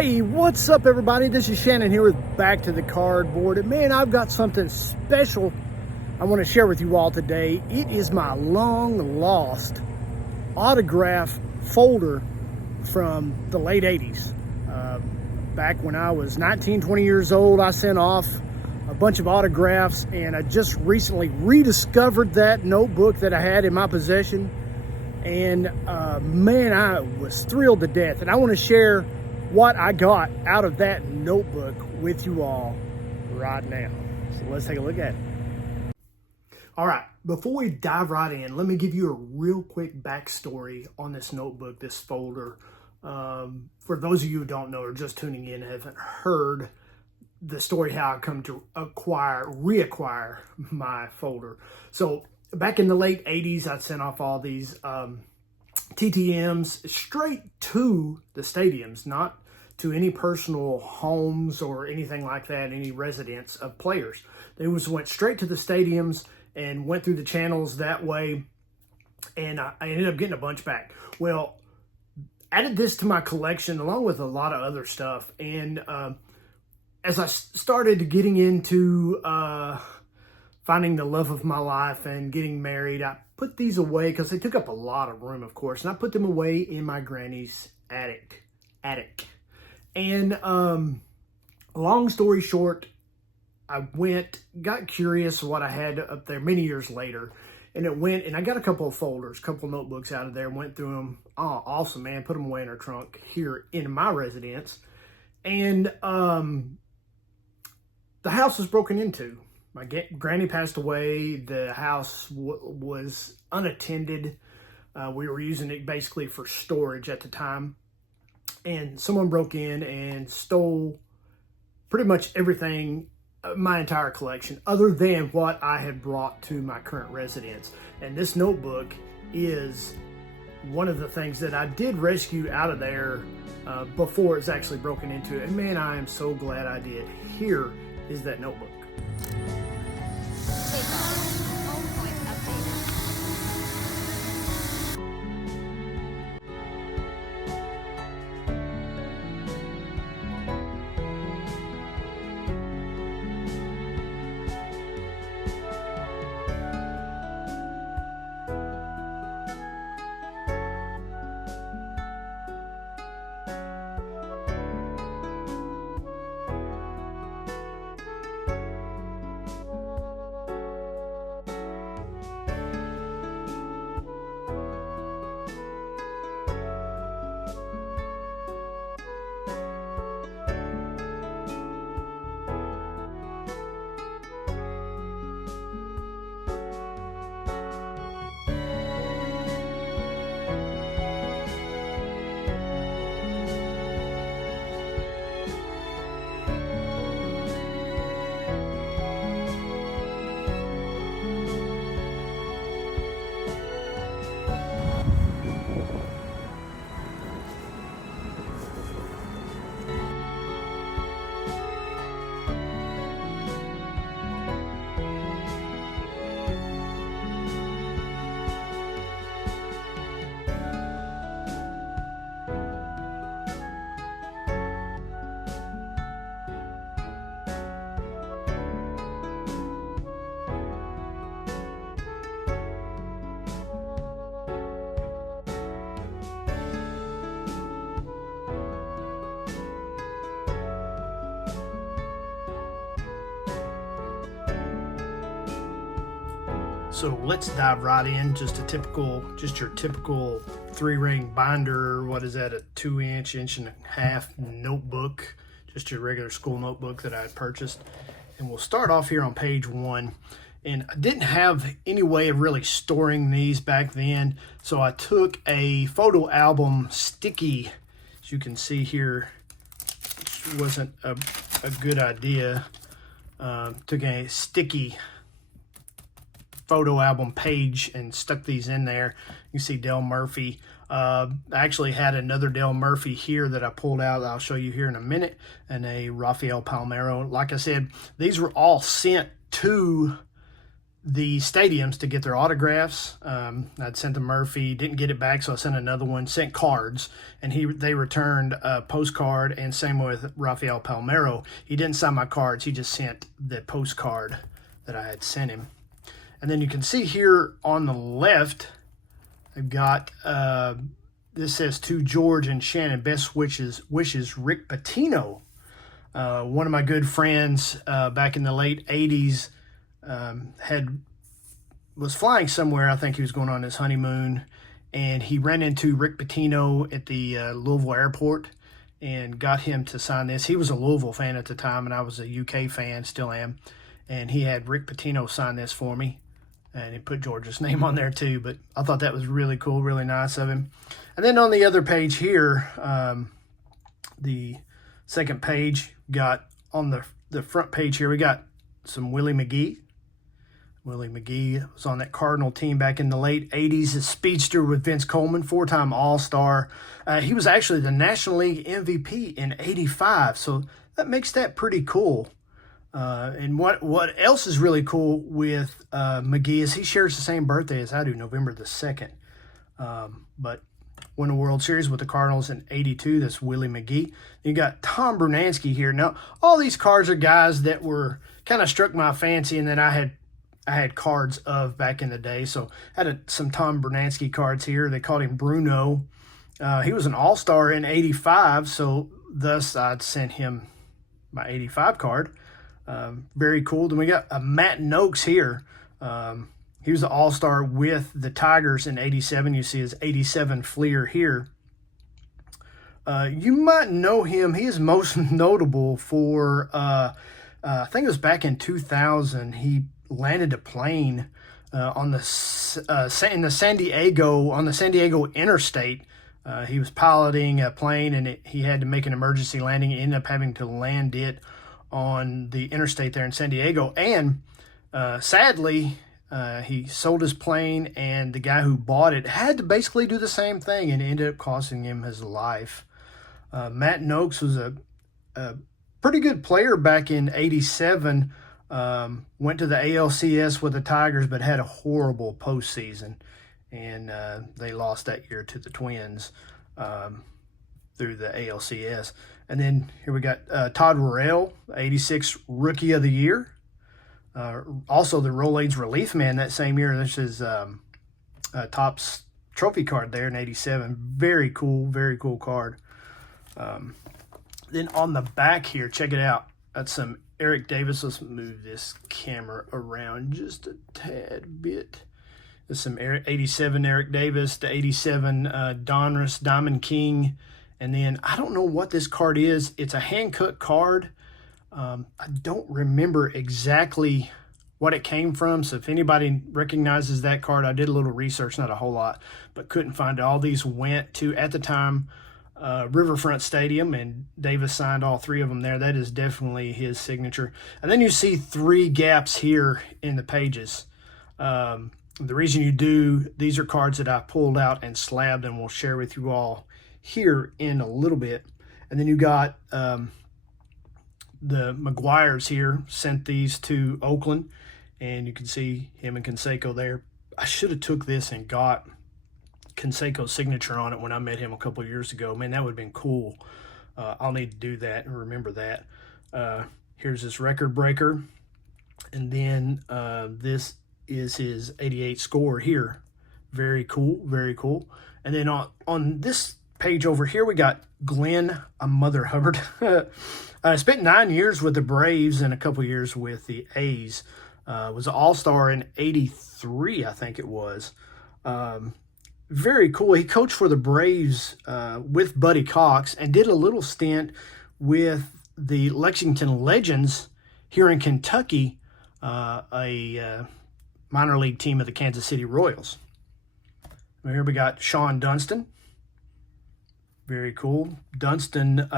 Hey, what's up everybody? This is Shannon here with Back to the Cardboard. And man, I've got something special I want to share with you all today. It is my long lost autograph folder from the late 80s. Back when I was 19, 20 years old, I sent off a bunch of autographs, and I just recently rediscovered that notebook that I had in my possession. And man, I was thrilled to death. And I want to share what I got out of that notebook with you all right now. So let's take a look at it. All right, before we dive right in, let me give you a real quick backstory on this notebook, this folder. For those of you who don't know or just tuning in, haven't heard the story how I come to reacquire my folder. So back in the late 80s, I sent off all these TTMs straight to the stadiums, not to any personal homes or anything like that, any residence of players. They went straight to the stadiums and went through the channels that way, and I ended up getting a bunch back. Well, added this to my collection along with a lot of other stuff, and as I started getting into finding the love of my life and getting married, I put these away because they took up a lot of room, of course, and I put them away in my granny's attic. And long story short, I got curious what I had up there many years later, and I got a couple of folders, couple of notebooks out of there, went through them. Oh, awesome, man. Put them away in our trunk here in my residence. And the house was broken into. My granny passed away. The house was unattended. We were using it basically for storage at the time. And someone broke in and stole pretty much everything, my entire collection, other than what I had brought to my current residence. And this notebook is one of the things that I did rescue out of there before it's actually broken into. And man, I am so glad I did. Here is that notebook. So let's dive right in. Just your typical 3-ring binder. What is that? A 2-inch, 1.5-inch notebook. Just your regular school notebook that I had purchased. And we'll start off here on page 1. And I didn't have any way of really storing these back then, so I took a photo album sticky. As you can see here, which wasn't a good idea. Took a sticky photo album page and stuck these in there. You see Dale Murphy. I actually had another Dale Murphy here that I pulled out that I'll show you here in a minute, and a Rafael Palmeiro. Like I said, these were all sent to the stadiums to get their autographs. I'd sent to Murphy, didn't get it back, so I sent another one, sent cards, and they returned a postcard, and same with Rafael Palmeiro. He didn't sign my cards, he just sent the postcard that I had sent him. And then you can see here on the left, I've got, this says to George and Shannon, best wishes, Rick Pitino. One of my good friends back in the late 80s was flying somewhere. I think he was going on his honeymoon, and he ran into Rick Pitino at the Louisville airport and got him to sign this. He was a Louisville fan at the time, and I was a UK fan, still am. And he had Rick Pitino sign this for me, and he put George's name on there too. But I thought that was really cool, really nice of him. And then on the other page here, the second page, got on the front page here, we got some Willie McGee. Willie McGee was on that Cardinal team back in the late 80s, a speedster with Vince Coleman, four-time All-Star. He was actually the National League MVP in '85, so that makes that pretty cool. And what else is really cool with McGee is he shares the same birthday as I do, November the 2nd. But won a World Series with the Cardinals in '82. That's Willie McGee. You got Tom Brunansky here. Now, all these cards are guys that were kind of struck my fancy and that I had cards of back in the day. So I had some Tom Brunansky cards here. They called him Bruno. He was an All-Star in '85, so thus I'd sent him my '85 card. Very cool. Then we got Matt Noakes here. He was an All-Star with the Tigers in '87. You see his '87 Fleer here. You might know him. He is most notable for, I think it was back in 2000. He landed a plane on the San Diego Interstate. He was piloting a plane, and he had to make an emergency landing. He ended up having to land it on the interstate there in San Diego. And sadly, he sold his plane, and the guy who bought it had to basically do the same thing, and ended up costing him his life. Matt Noakes was a pretty good player back in '87. Went to the ALCS with the Tigers, but had a horrible postseason, and they lost that year to the Twins through the ALCS. And then here we got Todd Worrell, '86 Rookie of the Year. Also the Rolaids Relief Man that same year. This is Topps trophy card there in '87. Very cool card. Then on the back here, check it out. That's some Eric Davis. Let's move this camera around just a tad bit. There's some '87 Eric Davis, the '87 Donruss Diamond King. And then I don't know what this card is. It's a hand-cut card. I don't remember exactly what it came from. So if anybody recognizes that card, I did a little research, not a whole lot, but couldn't find it. All these went to, at the time, Riverfront Stadium, and Davis signed all three of them there. That is definitely his signature. And then you see three gaps here in the pages. The reason you do, these are cards that I pulled out and slabbed and will share with you all here in a little bit. And then you got the McGuires here, sent these to Oakland, and you can see him and Canseco there. I should have took this and got Canseco's signature on it when I met him a couple of years ago. Man, that would have been cool. I'll need to do that and remember that. Here's this record breaker, and then this is his '88 score here. Very cool, very cool. And then on this page over here, we got Glenn Mother Hubbard. I spent 9 years with the Braves and a couple years with the A's. Was an All-Star in '83, I think it was. Very cool. He coached for the Braves with Buddy Cox and did a little stint with the Lexington Legends here in Kentucky, a minor league team of the Kansas City Royals. Here we got Sean Dunston. Very cool. Dunston,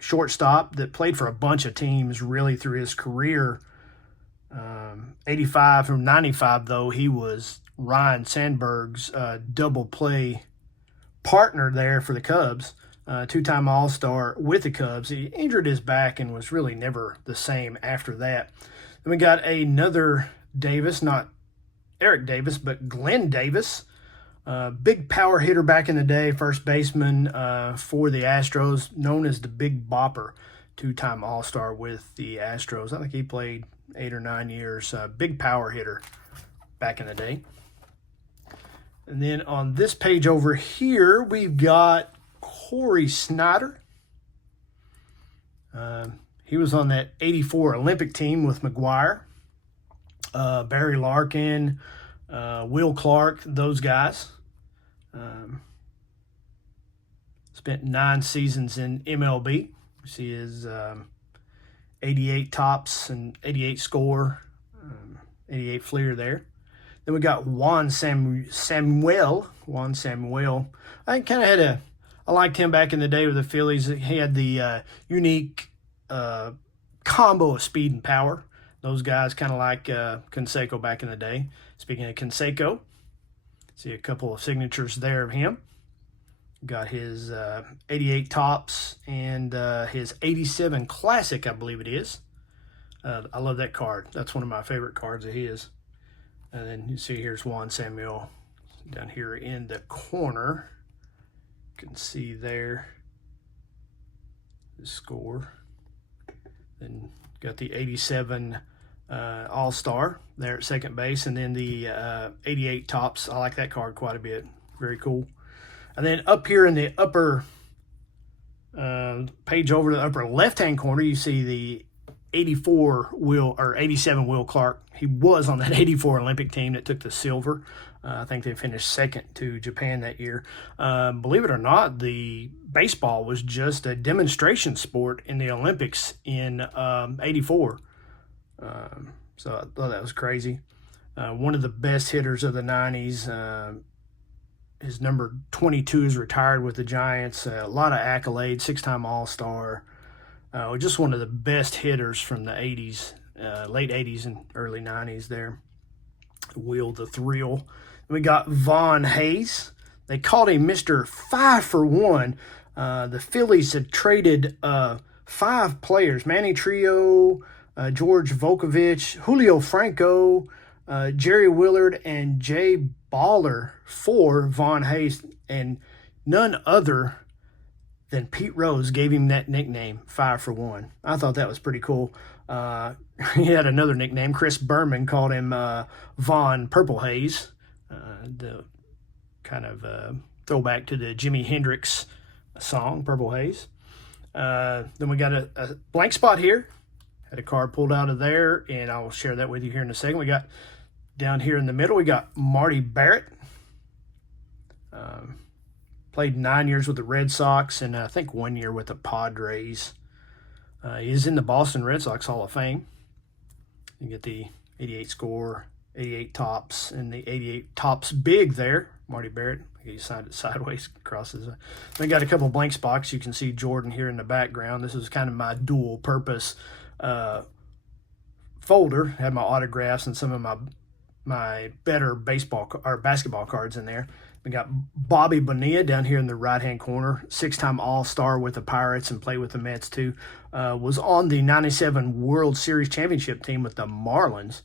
shortstop that played for a bunch of teams really through his career. 85 through 95, though, he was Ryan Sandberg's double play partner there for the Cubs. Two-time All-Star with the Cubs. He injured his back and was really never the same after that. Then we got another Davis, not Eric Davis, but Glenn Davis. Big power hitter back in the day, first baseman for the Astros, known as the Big Bopper, two-time All-Star with the Astros. I think he played 8 or 9 years. Big power hitter back in the day. And then on this page over here, we've got Cory Snyder. He was on that 84 Olympic team with McGwire, Barry Larkin, Will Clark, those guys. Spent 9 seasons in MLB. You see his 88 tops and 88 score, 88 fleer there. Then we got Juan Samuel. I kind of had I liked him back in the day with the Phillies. He had the unique combo of speed and power. Those guys kind of like Canseco back in the day. Speaking of Canseco, see a couple of signatures there of him. Got his 88 tops and his 87 Classic, I believe it is. I love that card. That's one of my favorite cards of his. And then you see here's Juan Samuel down here in the corner. You can see there the score. Then got the 87 All-Star there at second base, and then the 88 tops. I like that card quite a bit. Very cool. And then up here in the upper page over the upper left-hand corner, you see the 87 Will Clark. He was on that 84 Olympic team that took the silver. I think they finished second to Japan that year. Believe it or not, the baseball was just a demonstration sport in the Olympics in 84. So I thought that was crazy. One of the best hitters of the 90s. His number 22 is retired with the Giants. A lot of accolades, 6-time All-Star. Just one of the best hitters from the 80s, late 80s and early 90s there. Wheel the thrill. We got Von Hayes. They called him Mr. 5-for-1. The Phillies had traded 5 players, Manny Trio, George Volkovich, Julio Franco, Jerry Willard, and Jay Baller for Von Hayes, and none other than Pete Rose gave him that nickname, 5-for-1. I thought that was pretty cool. He had another nickname. Chris Berman called him Von Purple Haze, the kind of throwback to the Jimi Hendrix song, Purple Haze. Then we got a blank spot here. Had a card pulled out of there, and I'll share that with you here in a second. We got down here in the middle, we got Marty Barrett. Played 9 years with the Red Sox and I think 1 year with the Padres. He's in the Boston Red Sox Hall of Fame. You get the 88 score, 88 tops, and the 88 tops big there. Marty Barrett. He signed it sideways, crosses. Then got a couple blank spots. You can see Jordan here in the background. This is kind of my dual purpose folder. Had my autographs and some of my better basketball cards in there. We got Bobby Bonilla down here in the right-hand corner, 6-time All-Star with the Pirates and played with the Mets too. Was on the 97 World Series championship team with the Marlins.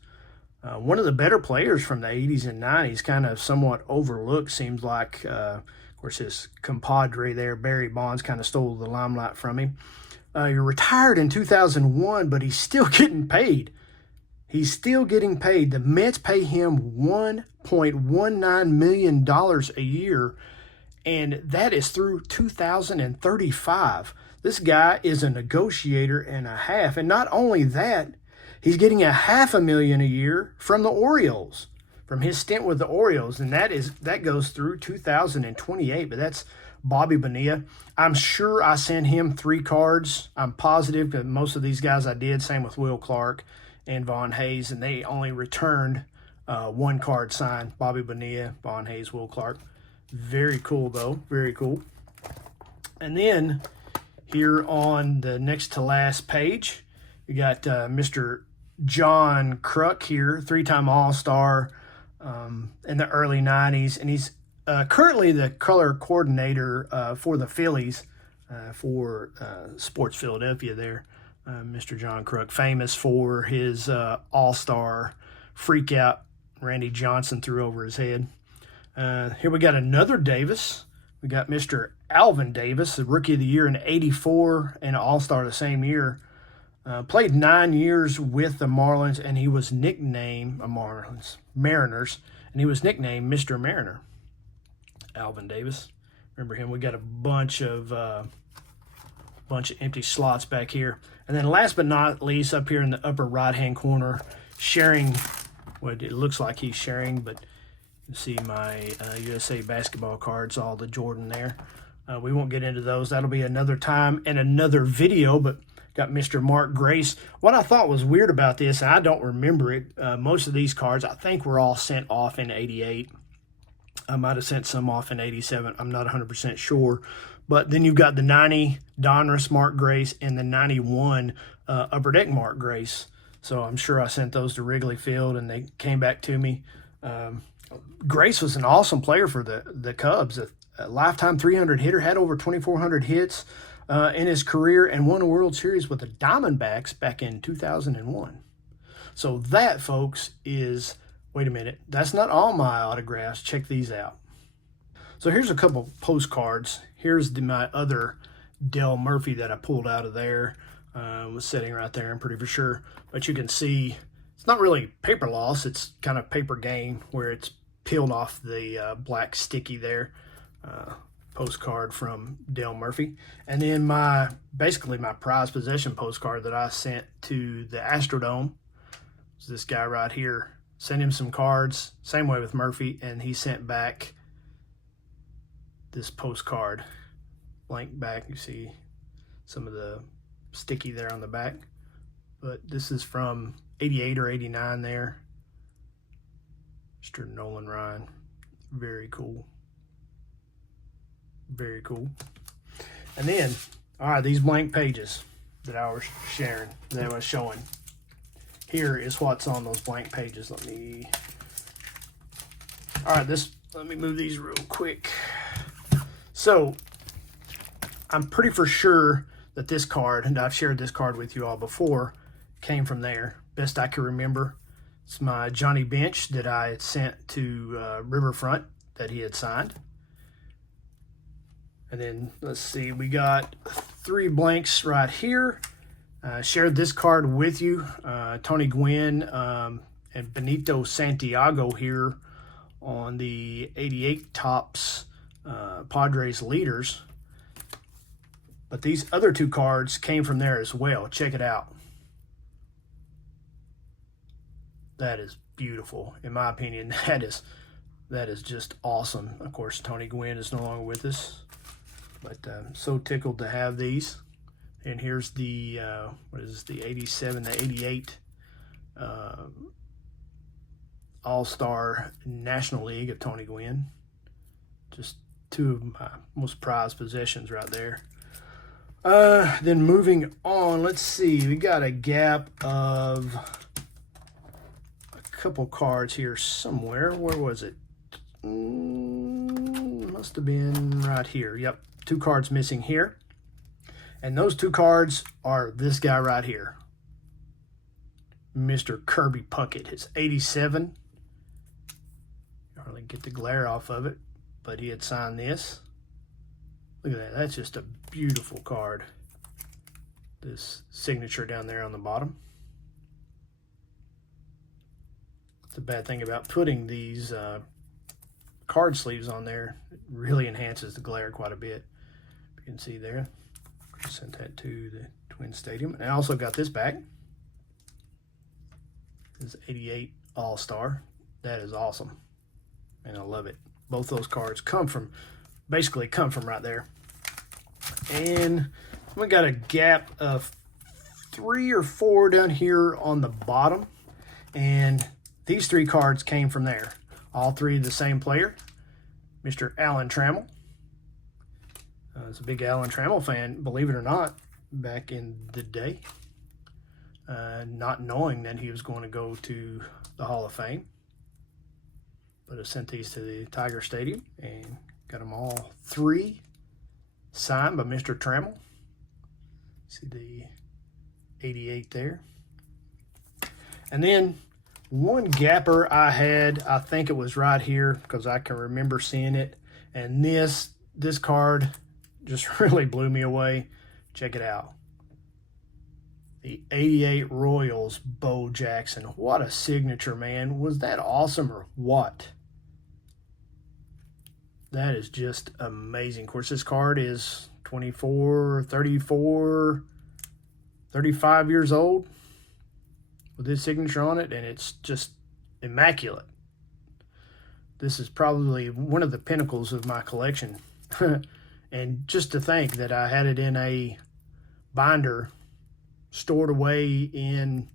One of the better players from the 80s and 90s, kind of somewhat overlooked, seems like. Of course, his compadre there, Barry Bonds, kind of stole the limelight from him. He retired in 2001, but he's still getting paid. He's still getting paid. The Mets pay him $1.19 million a year, and that is through 2035. This guy is a negotiator and a half. And not only that, he's getting $500,000 a year from the Orioles, from his stint with the Orioles, and that goes through 2028. But that's Bobby Bonilla. I'm sure I sent him 3 cards. I'm positive that most of these guys I did. Same with Will Clark and Von Hayes, and they only returned 1 card signed. Bobby Bonilla, Von Hayes, Will Clark. Very cool, though. Very cool. And then here on the next to last page, we got Mr. John Kruk here, 3-time All-Star in the early 90s, and he's currently the color coordinator for the Phillies for Sports Philadelphia there. Mr. John Kruk, famous for his All-Star freak out Randy Johnson threw over his head. Here we got another Davis. We got Mr. Alvin Davis, the Rookie of the Year in '84 and an All-Star the same year. Played 9 years with the Marlins, and he was nicknamed Mariners, and he was nicknamed Mr. Mariner. Alvin Davis, remember him? We got a bunch of empty slots back here, and then last but not least, up here in the upper right-hand corner, sharing what it looks like he's sharing, but you see my USA basketball cards, all the Jordan there. We won't get into those. That'll be another time and another video, but got Mr. Mark Grace. What I thought was weird about this, and I don't remember it, most of these cards I think were all sent off in '88. I might have sent some off in '87. I'm not 100% sure. But then you've got the 90 Donruss Mark Grace and the 91 Upper Deck Mark Grace. So I'm sure I sent those to Wrigley Field, and they came back to me. Grace was an awesome player for the Cubs. A lifetime 300 hitter, had over 2,400 hits in his career, and won a World Series with the Diamondbacks back in 2001. So that, folks, is, wait a minute, that's not all my autographs. Check these out. So here's a couple postcards. Here's my other Dale Murphy that I pulled out of there. Was sitting right there, I'm pretty for sure. But you can see it's not really paper loss. It's kind of paper gain where it's peeled off the black sticky there. Postcard from Dale Murphy. And then basically my prized possession postcard that I sent to the Astrodome. It's this guy right here. Sent him some cards, same way with Murphy, and he sent back this postcard, blank back. You see some of the sticky there on the back, but this is from '88 or '89 there. Mr. Nolan Ryan, very cool, very cool. And then, all right, these blank pages that I was sharing, that I was showing. Here is what's on those blank pages. Let me move these real quick. So I'm pretty for sure that this card, and I've shared this card with you all before, came from there. Best I can remember. It's my Johnny Bench that I had sent to Riverfront that he had signed. And then let's see, we got 3 blanks right here. Shared this card with you, Tony Gwynn and Benito Santiago here on the '88 Topps Padres leaders. But these other 2 cards came from there as well. Check it out. That is beautiful. In my opinion, that is just awesome. Of course, Tony Gwynn is no longer with us, but I'm so tickled to have these. And here's the, what is this, the '87, the '88 All-Star National League of Tony Gwynn. Just 2 of my most prized possessions right there. Then moving on, let's see. We got a gap of a couple cards here somewhere. Where was it? Must have been right here. Yep, 2 cards missing here. And those 2 cards are this guy right here, Mr. Kirby Puckett. His '87. You hardly get the glare off of it, but he had signed this. Look at that. That's just a beautiful card. This signature down there on the bottom. The bad thing about putting these card sleeves on there, it really enhances the glare quite a bit. You can see there. Sent that to the Twin Stadium. And I also got this back. This '88 All-Star. That is awesome. And I love it. Both those cards basically come from right there. And we got a gap of 3 or 4 down here on the bottom. And these 3 cards came from there. All 3 the same player, Mr. Alan Trammell. I was a big Alan Trammell fan, believe it or not, back in the day. Not knowing that he was going to go to the Hall of Fame. But I sent these to the Tiger Stadium and got them all 3 signed by Mr. Trammell. See the '88 there. And then One gapper I had, I think it was right here because I can remember seeing it. And this card just really blew me away. Check it out. The 88 Royals, Bo Jackson. What a signature, man. Was that awesome or what? That is just amazing. Of course, this card is 24, 34, 35 years old with his signature on it, and it's just immaculate. This is probably one of the pinnacles of my collection. And just to think that I had it in a binder stored away in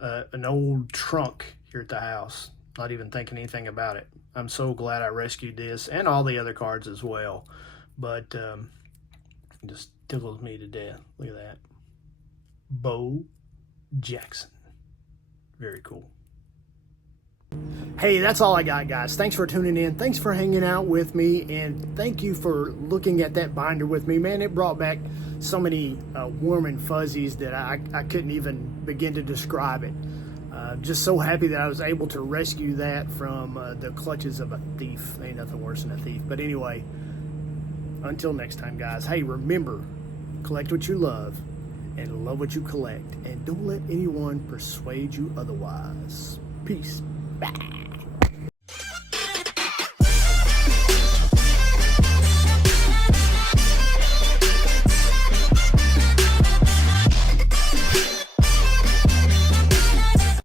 an old trunk here at the house, not even thinking anything about it. I'm so glad I rescued this and all the other cards as well. But it just tickles me to death. Look at that. Bo Jackson. Very cool. Hey, that's all I got, guys. Thanks for tuning in. Thanks for hanging out with me. And thank you for looking at that binder with me. Man, it brought back so many warm and fuzzies that I couldn't even begin to describe it. Just so happy that I was able to rescue that from the clutches of a thief. Ain't nothing worse than a thief. But anyway, until next time, guys. Hey, remember, collect what you love and love what you collect. And don't let anyone persuade you otherwise. Peace. Bye.